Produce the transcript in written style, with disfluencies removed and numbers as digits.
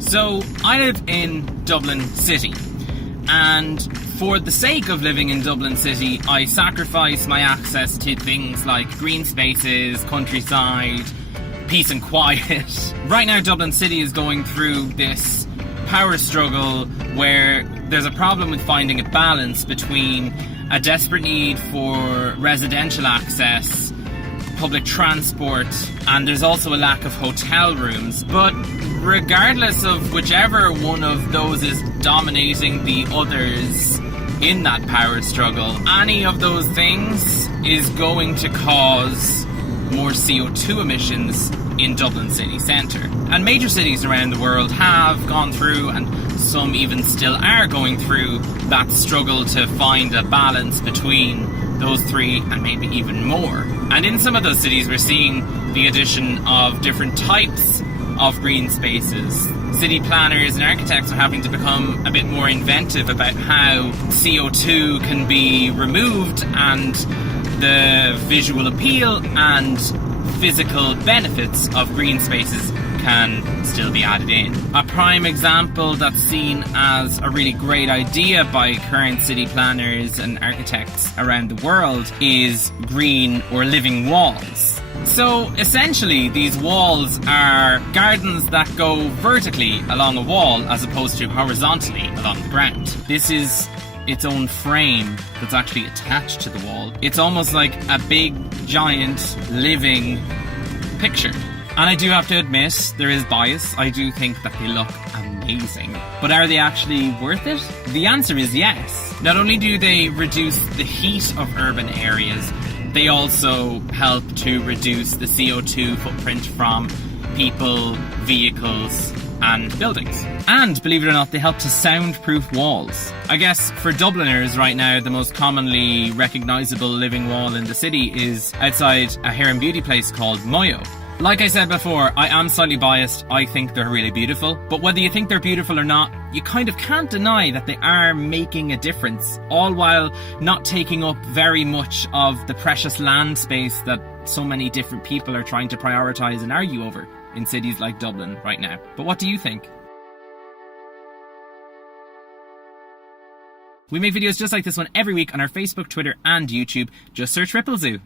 So, I live in Dublin City, and for the sake of living in Dublin City, I sacrifice my access to things like green spaces, countryside, peace and quiet. Right now, Dublin City is going through this power struggle where there's a problem with finding a balance between a desperate need for residential access, public transport, and there's also a lack of hotel rooms. But regardless of whichever one of those is dominating the others in that power struggle, any of those things is going to cause more CO2 emissions in Dublin city centre. And major cities around the world have gone through, and some even still are going through, that struggle to find a balance between those three and maybe even more. And in some of those cities we're seeing the addition of different types of green spaces. City planners and architects are having to become a bit more inventive about how CO2 can be removed, and the visual appeal and physical benefits of green spaces can still be added in. A prime example that's seen as a really great idea by current city planners and architects around the world is green or living walls. So essentially these walls are gardens that go vertically along a wall as opposed to horizontally along the ground. This is its own frame that's actually attached to the wall. It's almost like a big, giant, living picture. And I do have to admit, there is bias. I do think that they look amazing. But are they actually worth it? The answer is yes. Not only do they reduce the heat of urban areas, they also help to reduce the CO2 footprint from people, vehicles, and buildings. And believe it or not, they help to soundproof walls. I guess for Dubliners right now, the most commonly recognisable living wall in the city is outside a hair and beauty place called Moyo. Like I said before, I am slightly biased. I think they're really beautiful. But whether you think they're beautiful or not, you kind of can't deny that they are making a difference, all while not taking up very much of the precious land space that so many different people are trying to prioritise and argue over in cities like Dublin right now. But what do you think? We make videos just like this one every week on our Facebook, Twitter and YouTube. Just search RippleZoo.